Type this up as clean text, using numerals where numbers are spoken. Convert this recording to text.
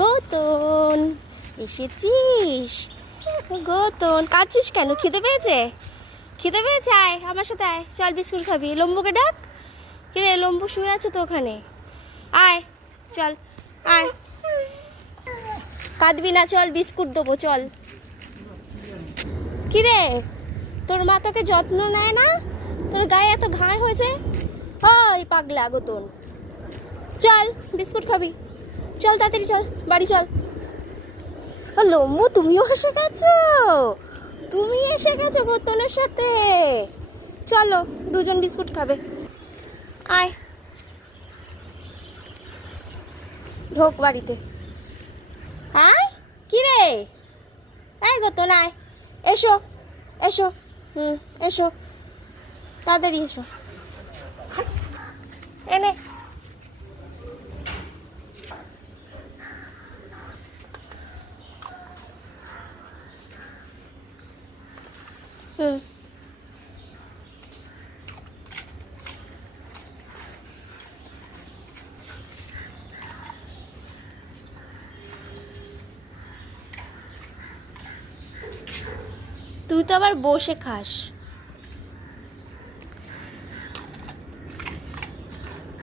গৌতম এসেছিস? গৌতম কাঁদছিস কেন? খিদে পেয়েছে? খিদে পেয়েছে? আয় আমার সাথে আয়, চল বিস্কুট খাবি। লম্বুকে ডাক। কিরে লম্বু শুয়ে আছে তো ওখানে, আয় চল আয়। কাঁদবি না, চল বিস্কুট দেবো চল। কিরে তোর মা তোকে যত্ন নেয় না? তোর গায়ে এত ঘাড় হয়েছে। ওই পাগলা গৌতম, চল বিস্কুট খাবি, চল তাড়াতাড়ি চল বাড়ি চল। লম্বু তুমিও এসে গেছো? তুমি এসে গেছো গৌতমের সাথে? চলো দুজন বিস্কুট খাবে, আয় ঢোক বাড়িতে। আয় কিরে, আয় গৌতম আয়, এসো এসো, এসো তাড়াতাড়ি এসো। এনে তুই তো আবার বসে খাস।